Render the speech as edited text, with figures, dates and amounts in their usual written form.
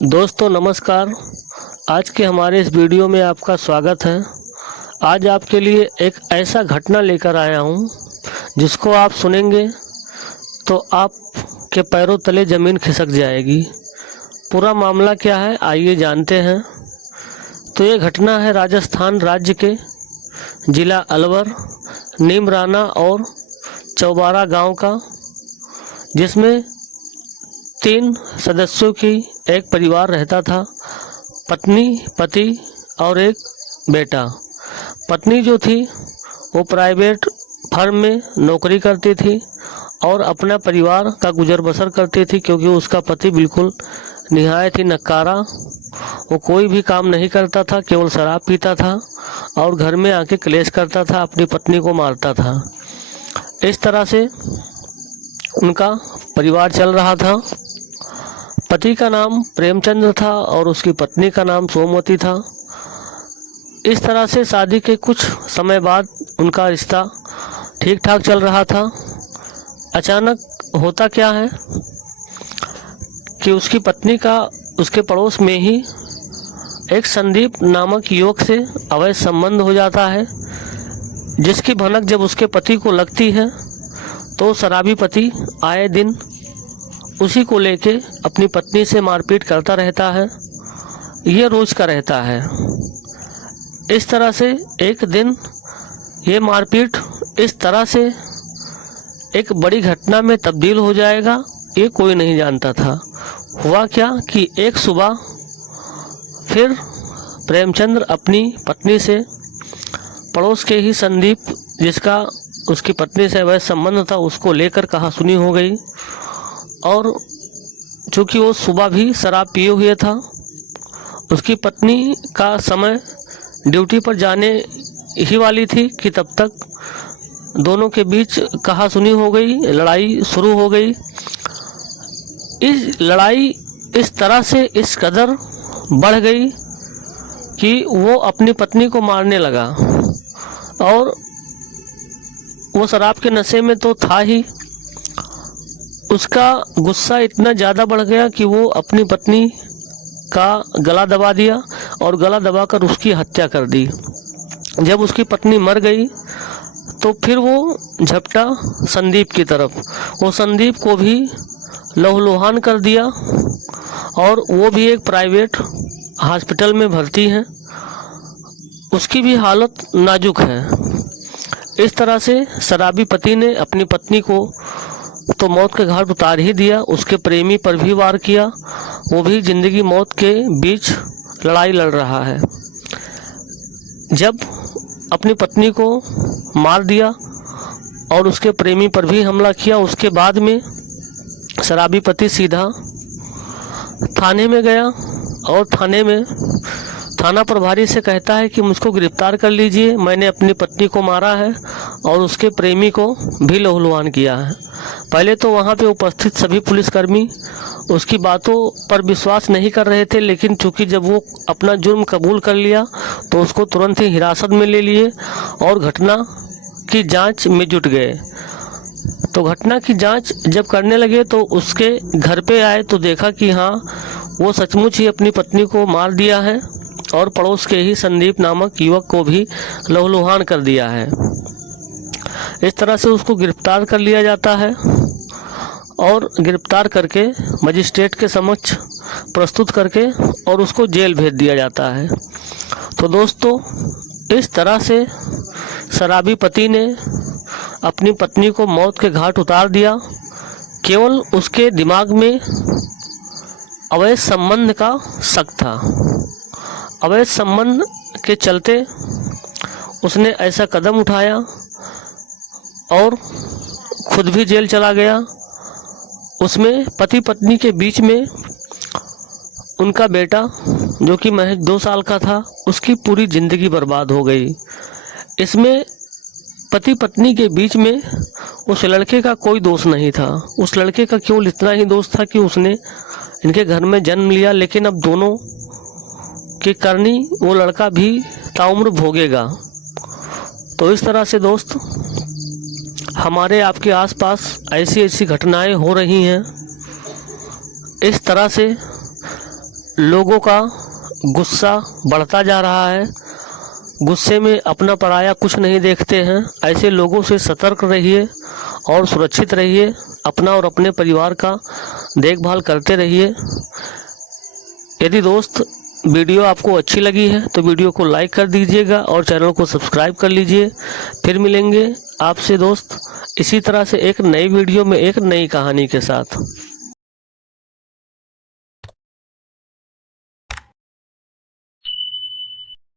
दोस्तों नमस्कार। आज के हमारे इस वीडियो में आपका स्वागत है। आज आपके लिए एक ऐसा घटना लेकर आया हूँ जिसको आप सुनेंगे तो आपके पैरों तले ज़मीन खिसक जाएगी। पूरा मामला क्या है आइए जानते हैं। तो ये घटना है राजस्थान राज्य के ज़िला अलवर, नीमराना और चौबारा गांव का, जिसमें 3 सदस्यों की एक परिवार रहता था। पत्नी, पति और एक बेटा। पत्नी जो थी वो प्राइवेट फर्म में नौकरी करती थी और अपना परिवार का गुजर बसर करती थी, क्योंकि उसका पति बिल्कुल निहायत ही नकारा। वो कोई भी काम नहीं करता था, केवल शराब पीता था और घर में आके क्लेश करता था, अपनी पत्नी को मारता था। इस तरह से उनका परिवार चल रहा था। पति का नाम प्रेमचंद्र था और उसकी पत्नी का नाम सोमवती था। इस तरह से शादी के कुछ समय बाद उनका रिश्ता ठीक ठाक चल रहा था। अचानक होता क्या है कि उसकी पत्नी का उसके पड़ोस में ही एक संदीप नामक युवक से अवैध संबंध हो जाता है, जिसकी भनक जब उसके पति को लगती है तो शराबी पति आए दिन उसी को लेके अपनी पत्नी से मारपीट करता रहता है। ये रोज का रहता है। इस तरह से एक दिन ये मारपीट इस तरह से एक बड़ी घटना में तब्दील हो जाएगा, ये कोई नहीं जानता था। हुआ क्या कि एक सुबह फिर प्रेमचंद्र अपनी पत्नी से पड़ोस के ही संदीप, जिसका उसकी पत्नी से अवैध संबंध था, उसको लेकर कहासुनी हो गई। और चूँकि वो सुबह भी शराब पिए हुए था, उसकी पत्नी का समय ड्यूटी पर जाने ही वाली थी कि तब तक दोनों के बीच कहासुनी हो गई, लड़ाई शुरू हो गई। इस लड़ाई इस तरह से इस कदर बढ़ गई कि वो अपनी पत्नी को मारने लगा। और वो शराब के नशे में तो था ही, उसका गुस्सा इतना ज़्यादा बढ़ गया कि वो अपनी पत्नी का गला दबा दिया और गला दबाकर उसकी हत्या कर दी। जब उसकी पत्नी मर गई तो फिर वो झपटा संदीप की तरफ। वो संदीप को भी लहूलुहान कर दिया और वो भी एक प्राइवेट हॉस्पिटल में भर्ती है। उसकी भी हालत नाजुक है। इस तरह से शराबी पति ने अपनी पत्नी को तो मौत के घाट उतार ही दिया, उसके प्रेमी पर भी वार किया। वो भी जिंदगी मौत के बीच लड़ाई लड़ रहा है। जब अपनी पत्नी को मार दिया और उसके प्रेमी पर भी हमला किया, उसके बाद में शराबी पति सीधा थाने में गया और थाना प्रभारी से कहता है कि मुझको गिरफ्तार कर लीजिए, मैंने अपनी पत्नी को मारा है और उसके प्रेमी को भी लहूलुहान किया है। पहले तो वहाँ पे उपस्थित सभी पुलिसकर्मी उसकी बातों पर विश्वास नहीं कर रहे थे, लेकिन चूंकि जब वो अपना जुर्म कबूल कर लिया तो उसको तुरंत ही हिरासत में ले लिए और घटना की जांच में जुट गए। तो घटना की जांच जब करने लगे तो उसके घर पे आए तो देखा कि हाँ, वो सचमुच ही अपनी पत्नी को मार दिया है और पड़ोस के ही संदीप नामक युवक को भी लहूलुहान कर दिया है। इस तरह से उसको गिरफ्तार कर लिया जाता है और गिरफ्तार करके मजिस्ट्रेट के समक्ष प्रस्तुत करके और उसको जेल भेज दिया जाता है। तो दोस्तों, इस तरह से शराबी पति ने अपनी पत्नी को मौत के घाट उतार दिया। केवल उसके दिमाग में अवैध संबंध का शक था। अवैध संबंध के चलते उसने ऐसा कदम उठाया और खुद भी जेल चला गया। उसमें पति पत्नी के बीच में उनका बेटा, जो कि महज 2 साल का था, उसकी पूरी ज़िंदगी बर्बाद हो गई। इसमें पति पत्नी के बीच में उस लड़के का कोई दोष नहीं था। उस लड़के का केवल इतना ही दोष था कि उसने इनके घर में जन्म लिया, लेकिन अब दोनों की करनी वो लड़का भी ताउम्र भोगेगा। तो इस तरह से दोस्त, हमारे आपके आसपास ऐसी घटनाएं हो रही हैं। इस तरह से लोगों का गुस्सा बढ़ता जा रहा है। गुस्से में अपना पराया कुछ नहीं देखते हैं। ऐसे लोगों से सतर्क रहिए और सुरक्षित रहिए। अपना और अपने परिवार का देखभाल करते रहिए। यदि दोस्त वीडियो आपको अच्छी लगी है तो वीडियो को लाइक कर दीजिएगा और चैनल को सब्सक्राइब कर लीजिए। फिर मिलेंगे आपसे दोस्त इसी तरह से एक नई वीडियो में एक नई कहानी के साथ।